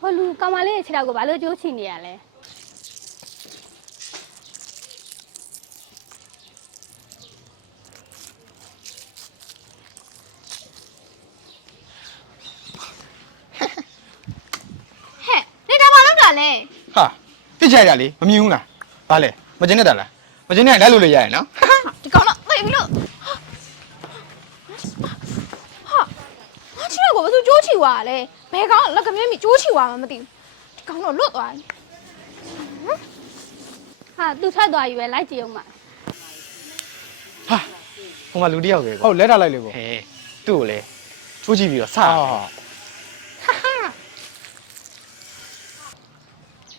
ဟိုလူကောင်မလေးရဲ့ခြေထောက်ကိုဘာလို့ကျိုးချီနေရလဲဟဲ့နေဒါဘာလုပ်တာလဲဟာပြစ်ချရလေမမြင်ဘူးလားဘာလဲမကျင်းနေတာလားမကျင်းနေလိုက်လို့ရရနော်ဒီကောင်တော့သိပြီလို့ဟာငါချီကိုဘာလို့ကျိုးချီသွားလဲဘယ်ကောင်လက်ကမြဲမြကျိုးချီသွားမှမသိဘူးဒီကောင်တော့လွတ်သွားပြီဟာသူထွက်သွားပြီပဲလိုက်ကြည့်အောင်မဟာဟိုမှာလူတယောက်ပဲဟုတ်လဲထားလိုက်လေပေါ့ဟဲ့သူ့ကိုလေချိုးကြည့်ပြီးတော့စဟာ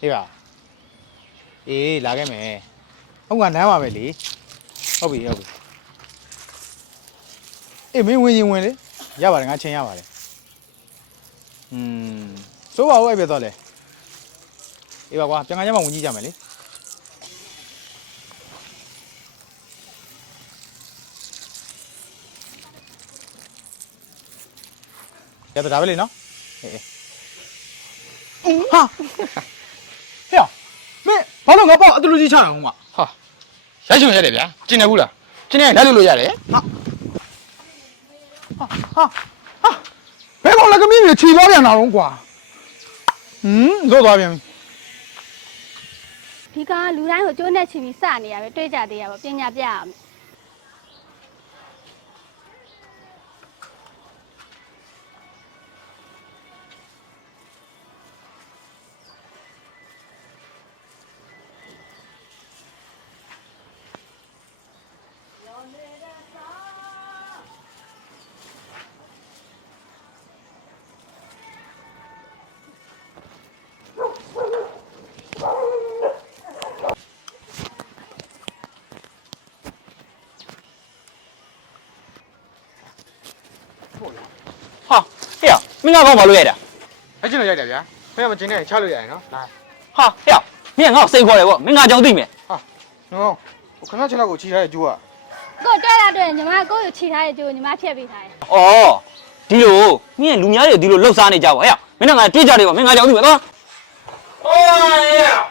ဟေးပါအေးလာခဲ့မယ်ဟုတ်ကနမ်းပါပဲလေဟုတ်ပြီအေးမင်းဝင်ရင်ဝင်လေရပါတယ်ငါချင်းရပါတယ်စိုးပါဦးအဲ့ပြတော့လေအေးပါကွာပြန်ခါကျမှဝင်ကြည့်ကြမယ်လေရတော့ဒါပဲလေနော်အေးဟာဟဲ့မင်းဘာလို့ငါပေါ့အတူလူကြီးချတာဟုတ်မှာဟာရိုက်ချုံရတယ်ဗျာကျင်းနေဘူးလားကျင်းနေလိုက်လို့ရတယ်ဘယ်ကောင်လက်ကမင်းချီသွားပြန်တာတော့ကွာလွတ်သွားပြန်ဒီကလူတိုင်းကိုကျိုးနဲ့ချီပြီးစနေရပဲတွေးကြသေးရပါပညာပြရအောင်ဟာဟဲ့မင်းကတော့ဘာလို့ရိုက်တာရိုက်ချုံရိုက်တယ်ဗျာခင်ဗျမကျင်းနေချလို့ရတယ်နော်လာဟာဟဲ့မင်းကငါ့ကိုစိတ်ခေါ်တယ်ဗောမင်းငါကြောင်သိမယ်ဟာနော်ခင်ဗျကျွန်တော်ကိုချီထားတဲ့ကျိုးကကိုတွဲလာတွေ့ညီမကိုကိုချီထားတဲ့ကျိုးညီမဖြတ်ပေးထားတယ်ဩဒီလိုမင်းလူများတွေဒီလိုလှုပ်ရှားနေကြပါဟဲ့မင်းကငါတွေးကြတယ်ဗောမင်းငါကြောင်သိမယ်နော်哦呀！